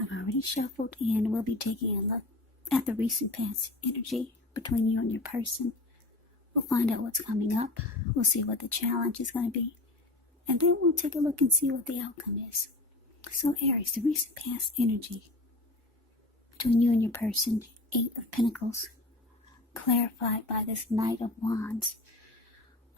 I've already shuffled and we'll be taking a look at the recent past energy between you and your person. We'll find out what's coming up. We'll see what the challenge is going to be. And then we'll take a look and see what the outcome is. So Aries, the recent past energy between you and your person, 8 of Pentacles, clarified by this Knight of Wands.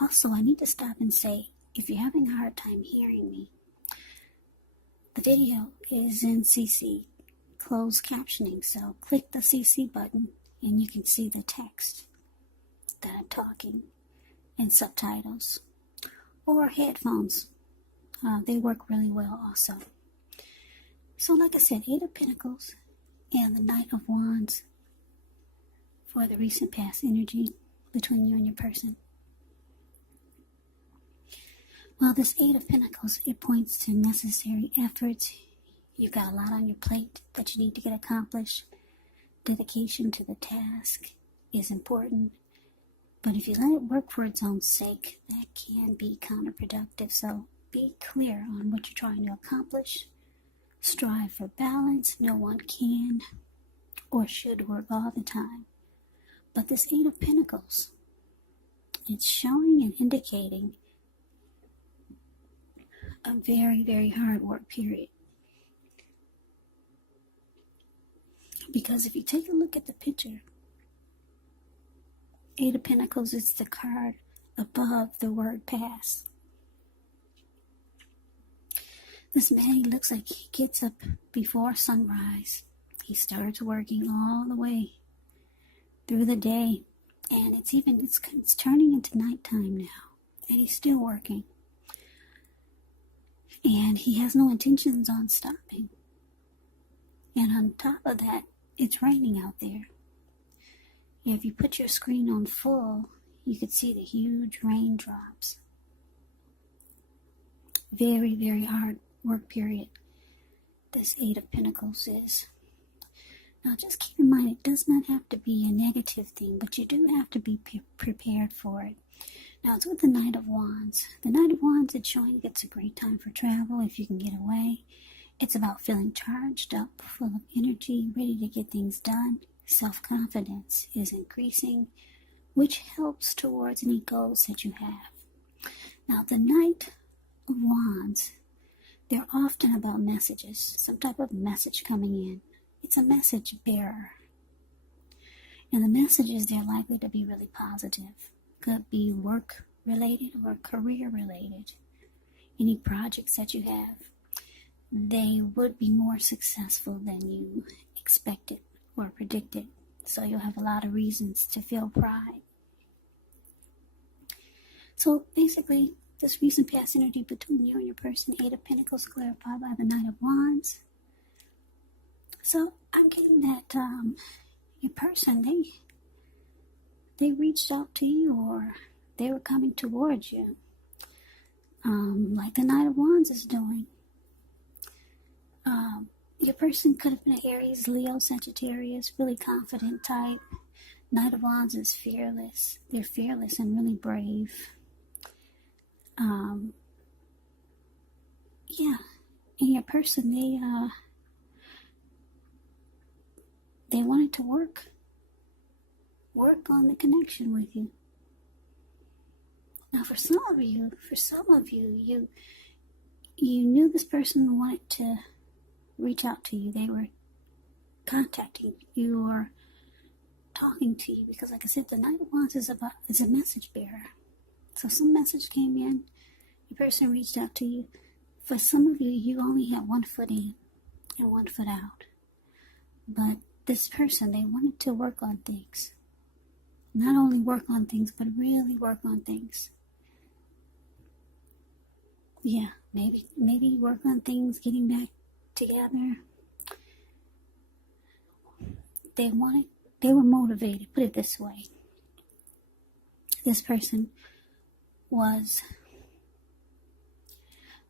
Also, I need to stop and say, if you're having a hard time hearing me, the video is in CC closed captioning, so click the CC button and you can see the text that I'm talking and subtitles. Or headphones. They work really well also. So like I said, 8 of Pentacles and the Knight of Wands for the recent past energy between you and your person. Well, this 8 of Pentacles, it points to necessary efforts. You've got a lot on your plate that you need to get accomplished. Dedication to the task is important. But if you let it work for its own sake, that can be counterproductive. So be clear on what you're trying to accomplish. Strive for balance. No one can or should work all the time. But this 8 of Pentacles, it's showing and indicating a very, very hard work period. Because if you take a look at the picture, 8 of Pentacles is the card above the word pass. This man, he looks like he gets up before sunrise. He starts working all the way through the day. And it's turning into nighttime now. And he's still working. And he has no intentions on stopping. And on top of that, it's raining out there. If you put your screen on full, you could see the huge raindrops. Very, very hard work period this 8 of Pentacles is. Now just keep in mind, it does not have to be a negative thing, but you do have to be prepared for it. Now it's with the Knight of Wands. The Knight of Wands, it's showing it's a great time for travel if you can get away. It's about feeling charged up, full of energy, ready to get things done. Self-confidence is increasing, which helps towards any goals that you have. Now the Knight of Wands, they're often about messages, some type of message coming in. It's a message bearer. And the messages, they're likely to be really positive. Could be work related or career related. Any projects that you have, they would be more successful than you expected or predicted. So you'll have a lot of reasons to feel pride. So basically, this recent past energy between you and your person, 8 of Pentacles, clarified by the Knight of Wands. So I'm getting that your person, they reached out to you, or they were coming towards you, like the Knight of Wands is doing. Your person could have been an Aries, Leo, Sagittarius, really confident type. Knight of Wands is fearless. They're fearless and really brave. Yeah, and your person, they wanted to work on the connection with you. Now, for some of you, you knew this person wanted to reach out to you. They were contacting you or talking to you, because like I said, the Knight of Wands is a message bearer. So some message came in, your person reached out to you. For some of you, you only have one foot in and one foot out. But this person, they wanted to work on things. Not only work on things, but really work on things. Yeah, maybe work on things, getting back together. They were motivated, put it this way. This person was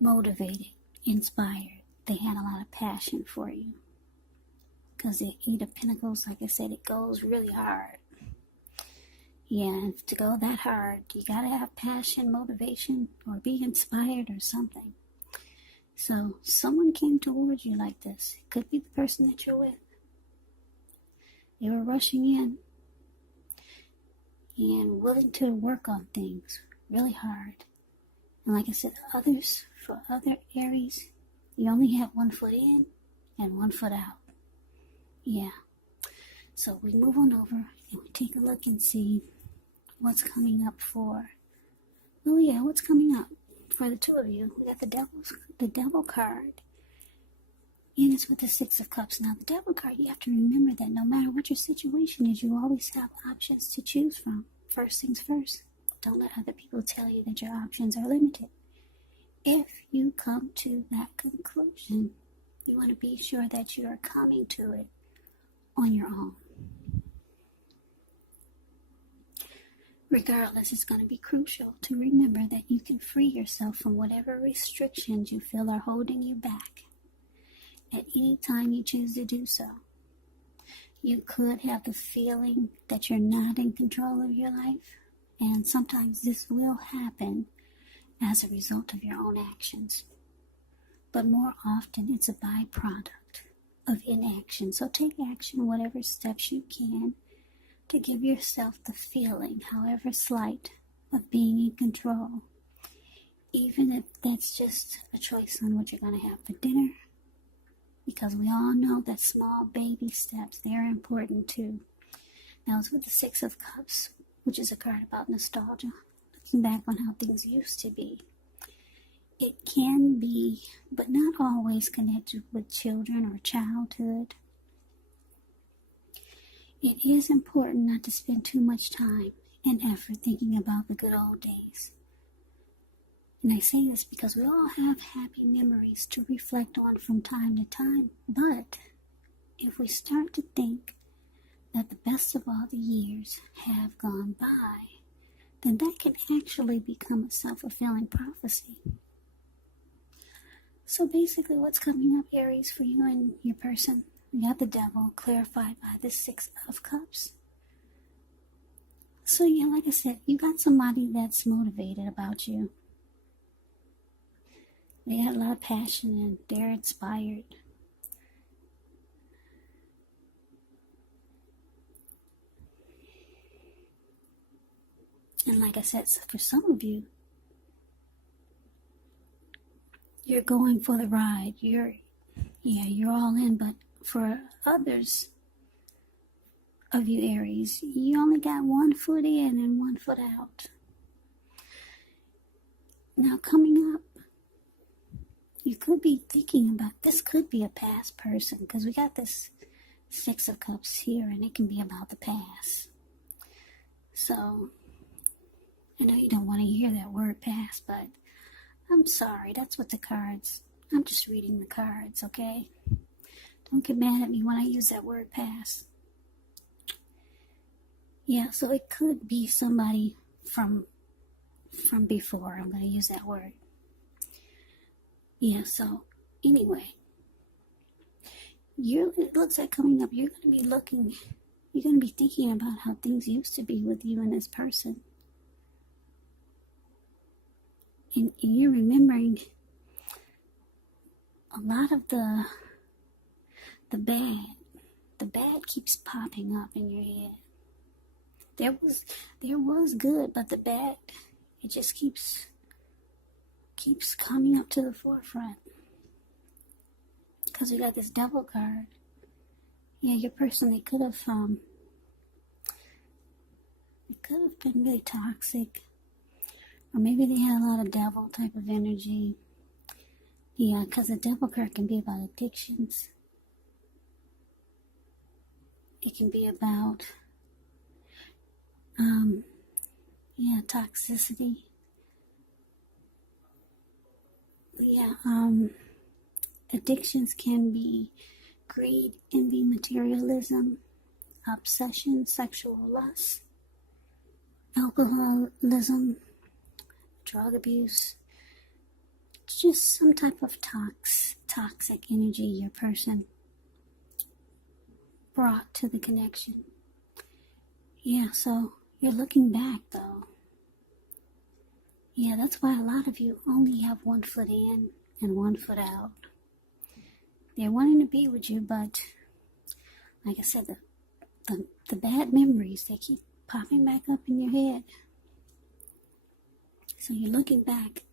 motivated, inspired. They had a lot of passion for you. Because the 8 of Pentacles, like I said, it goes really hard. Yeah, to go that hard, you gotta have passion, motivation, or be inspired or something. So someone came towards you like this. It could be the person that you're with. They were rushing in and willing to work on things really hard. And like I said, for other Aries, you only have 1 foot in and 1 foot out. Yeah. So we move on over and we take a look and see what's coming up for. Oh yeah, what's coming up for the two of you? We got the Devil card. And it's with the Six of Cups. Now the Devil card, you have to remember that no matter what your situation is, you always have options to choose from. First things first. Don't let other people tell you that your options are limited. If you come to that conclusion, you want to be sure that you are coming to it on your own. Regardless, it's going to be crucial to remember that you can free yourself from whatever restrictions you feel are holding you back at any time you choose to do so. You could have the feeling that you're not in control of your life, and sometimes this will happen as a result of your own actions. But more often, it's a byproduct of inaction. So take action, whatever steps you can, to give yourself the feeling, however slight, of being in control. Even if that's just a choice on what you're going to have for dinner. Because we all know that small baby steps, they're important too. Now it's with the Six of Cups, which is a card about nostalgia, looking back on how things used to be. It can be, but not always, connected with children or childhood. It is important not to spend too much time and effort thinking about the good old days. And I say this because we all have happy memories to reflect on from time to time. But if we start to think that the best of all the years have gone by, then that can actually become a self-fulfilling prophecy. So basically what's coming up, Aries, for you and your person, we got the Devil clarified by the Six of Cups. So yeah, like I said, you got somebody that's motivated about you. They got a lot of passion and they're inspired. And like I said, for some of you, you're going for the ride. You're all in. But for others of you Aries, you only got 1 foot in and 1 foot out. Now coming up, you could be thinking about, this could be a past person, because we got this Six of Cups here, and it can be about the past. So, I know you don't want to hear that word past, but I'm sorry, that's what the cards, I'm just reading the cards, okay? Don't get mad at me when I use that word past. Yeah, so it could be somebody from before, I'm going to use that word. Yeah, so anyway, it looks like coming up, you're going to be thinking about how things used to be with you and this person. And you're remembering a lot of the bad. The bad keeps popping up in your head. There was good, but the bad, it just keeps coming up to the forefront. Because we got this Devil card. Yeah, your person, they could have been really toxic. Or maybe they had a lot of devil type of energy. Yeah, because the Devil card can be about addictions. It can be about, toxicity. Yeah, addictions can be greed, envy, materialism, obsession, sexual lust, alcoholism, drug abuse, just some type of toxic energy your person brought to the connection. Yeah, so you're looking back though. Yeah, that's why a lot of you only have 1 foot in and 1 foot out. They're wanting to be with you, but like I said, the bad memories, they keep popping back up in your head. So you're looking back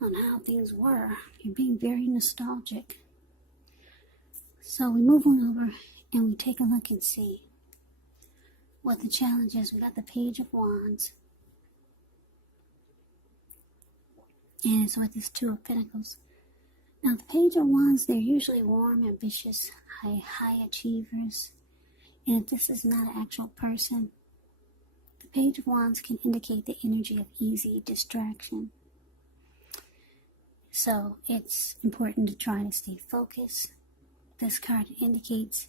on how things were. You're being very nostalgic. So we move on over and we take a look and see what the challenge is. We got the Page of Wands. And it's with this 2 of Pentacles. Now the Page of Wands, they're usually warm, ambitious, high achievers. And if this is not an actual person, the Page of Wands can indicate the energy of easy distraction. So it's important to try to stay focused. This card indicates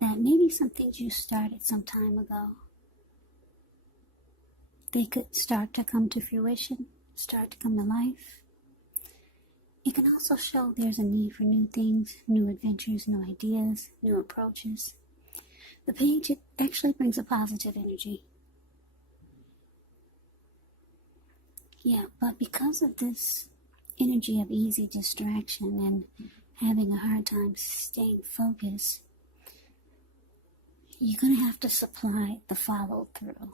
that maybe some things you started some time ago, they could start to come to fruition, start to come to life. It can also show there's a need for new things, new adventures, new ideas, new approaches. The Page, it actually brings a positive energy. Yeah, but because of this energy of easy distraction and having a hard time staying focused, you're going to have to supply the follow through.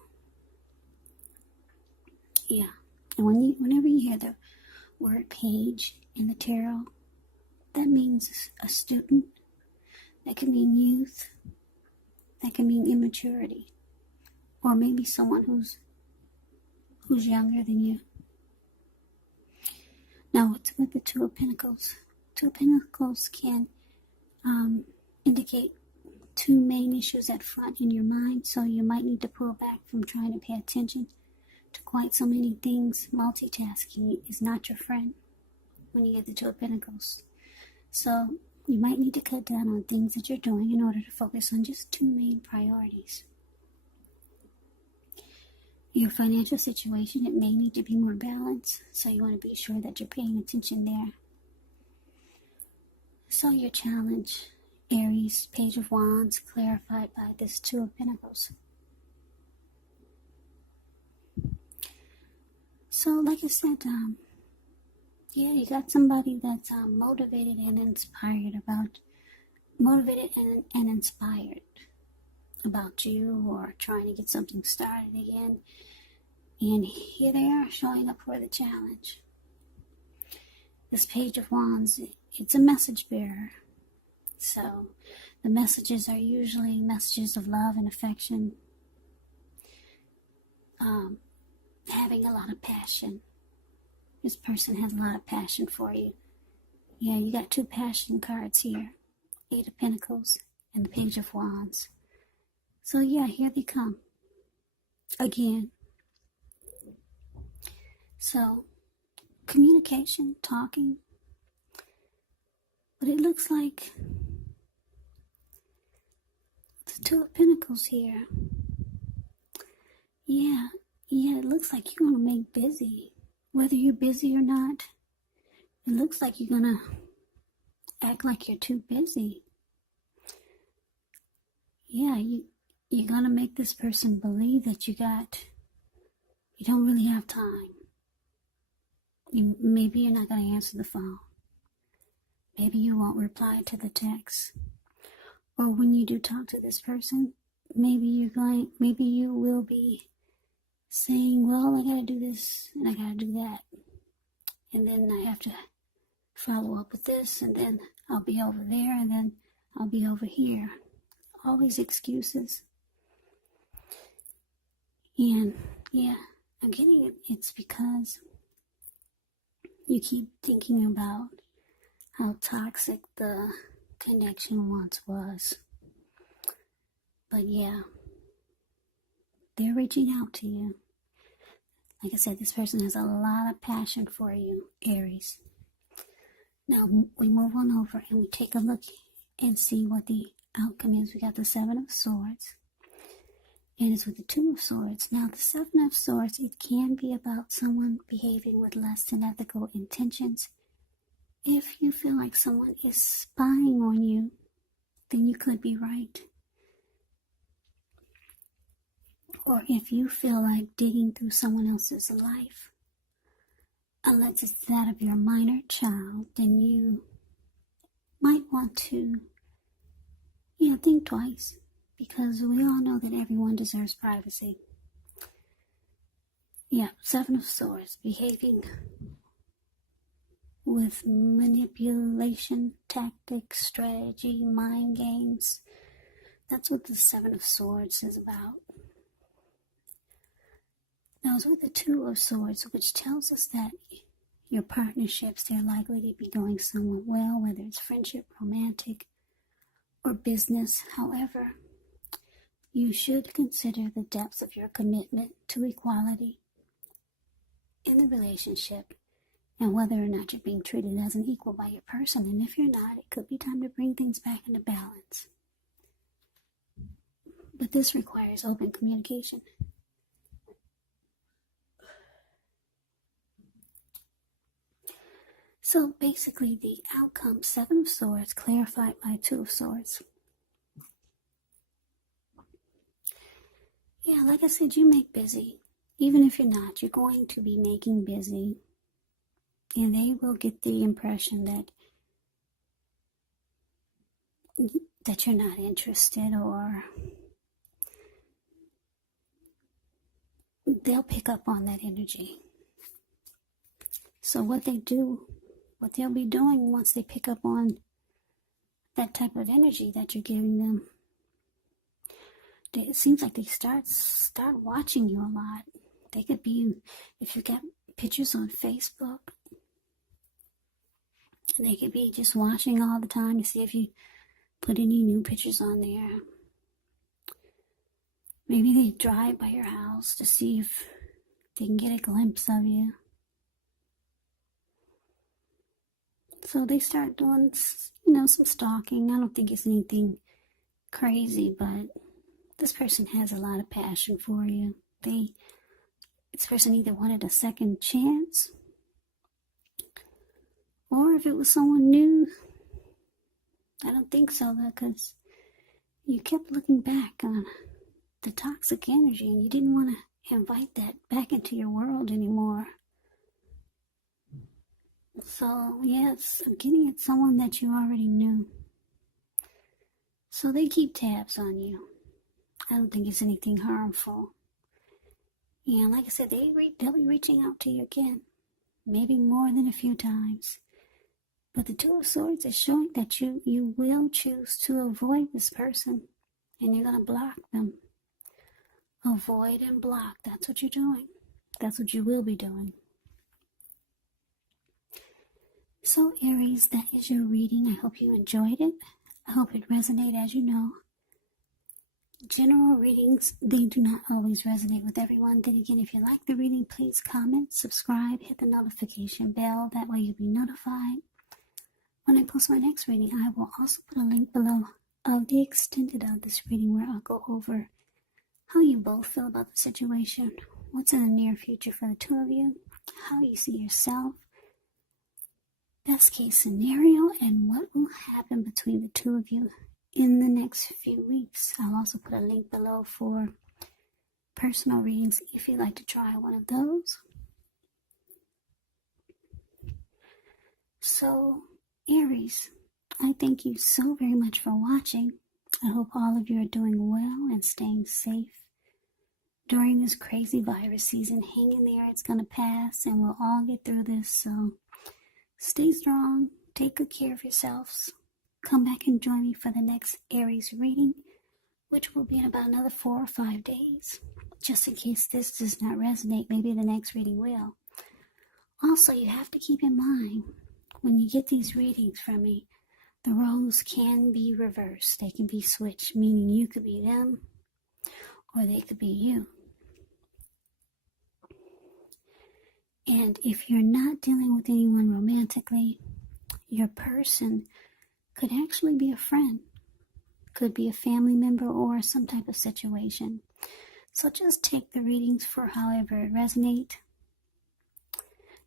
Yeah, and whenever you hear the word page in the tarot, that means a student, that can mean youth, that can mean immaturity, or maybe someone who's younger than you. Now, with the 2 of Pentacles, 2 of Pentacles can indicate 2 main issues at front in your mind, so you might need to pull back from trying to pay attention to quite so many things. Multitasking is not your friend when you get the 2 of Pentacles. So you might need to cut down on things that you're doing in order to focus on just 2 main priorities. Your financial situation, it may need to be more balanced, so you want to be sure that you're paying attention there. So your challenge, Aries, Page of Wands, clarified by this 2 of Pentacles. So like I said, yeah, you got somebody that's motivated and inspired about you, or trying to get something started again. And here they are showing up for the challenge. This Page of Wands, it's a message bearer. So the messages are usually messages of love and affection. Having a lot of passion. This person has a lot of passion for you. Yeah, you got 2 passion cards here. 8 of Pentacles and the Page of Wands. So yeah, here they come. Again. So, communication, talking. But it looks like the 2 of Pentacles here. Yeah, it looks like you're going to make busy. Whether you're busy or not, it looks like you're going to act like you're too busy. Yeah, you're going to make this person believe that you don't really have time. Maybe you're not going to answer the phone. Maybe you won't reply to the text. Or when you do talk to this person, maybe you will be saying, well, I got to do this and I got to do that. And then I have to follow up with this, and then I'll be over there, and then I'll be over here. Always excuses. And yeah, I'm getting it. It's because you keep thinking about how toxic the connection once was. But yeah, they're reaching out to you. Like I said, this person has a lot of passion for you, Aries. Now we move on over and we take a look and see what the outcome is. We got the 7 of Swords. And it's with the 2 of Swords. Now the 7 of Swords, it can be about someone behaving with less than ethical intentions. If you feel like someone is spying on you, then you could be right. Or if you feel like digging through someone else's life, unless it's that of your minor child, then you might want to, think twice, because we all know that everyone deserves privacy. Yeah, Seven of Swords, behaving with manipulation, tactics, strategy, mind games. That's what the Seven of Swords is about. Now it's with the Two of Swords, which tells us that your partnerships, they're likely to be going somewhat well, whether it's friendship, romantic, or business. However, you should consider the depths of your commitment to equality in the relationship, and whether or not you're being treated as an equal by your person. And if you're not, it could be time to bring things back into balance. But this requires open communication. So basically, the outcome, Seven of Swords, clarified by Two of Swords. Yeah, like I said, you make busy. Even if you're not, you're going to be making busy. And they will get the impression that you're not interested, or they'll pick up on that energy. So what they'll be doing once they pick up on that type of energy that you're giving them, it seems like they start watching you a lot. They could be, if you got pictures on Facebook, they could be just watching all the time to see if you put any new pictures on there. Maybe they drive by your house to see if they can get a glimpse of you. So they start doing, some stalking. I don't think it's anything crazy, but this person has a lot of passion for you. This person either wanted a second chance, or if it was someone new, I don't think so, because you kept looking back on the toxic energy and you didn't want to invite that back into your world anymore. So, yes, I'm getting at someone that you already knew. So they keep tabs on you. I don't think it's anything harmful. And like I said, they'll be reaching out to you again, maybe more than a few times. But the Two of Swords is showing that you will choose to avoid this person, and you're going to block them. Avoid and block. That's what you're doing. That's what you will be doing. So, Aries, that is your reading. I hope you enjoyed it. I hope it resonated. As you know, general readings, they do not always resonate with everyone. Then again, if you like the reading, please comment, subscribe, hit the notification bell. That way you'll be notified when I post my next reading. I will also put a link below of the extended of this reading, where I'll go over how you both feel about the situation, what's in the near future for the two of you, how you see yourself, best case scenario, and what will happen between the two of you in the next few weeks. I'll also put a link below for personal readings if you'd like to try one of those. So, Aries, I thank you so very much for watching. I hope all of you are doing well and staying safe during this crazy virus season. Hang in there, it's going to pass, and we'll all get through this. So stay strong, take good care of yourselves. Come back and join me for the next Aries reading, which will be in about another 4 or 5 days. Just in case this does not resonate, maybe the next reading will. Also, you have to keep in mind, when you get these readings from me, the roles can be reversed. They can be switched, meaning you could be them or they could be you. And if you're not dealing with anyone romantically, your person could actually be a friend, could be a family member, or some type of situation. So just take the readings for however it resonates,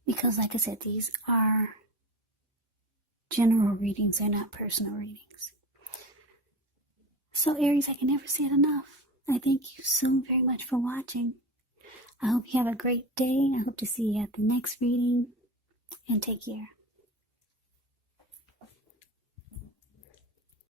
because like I said, these are general readings, they're not personal readings. So Aries, I can never say it enough. I thank you so very much for watching. I hope you have a great day. I hope to see you at the next reading. and take care.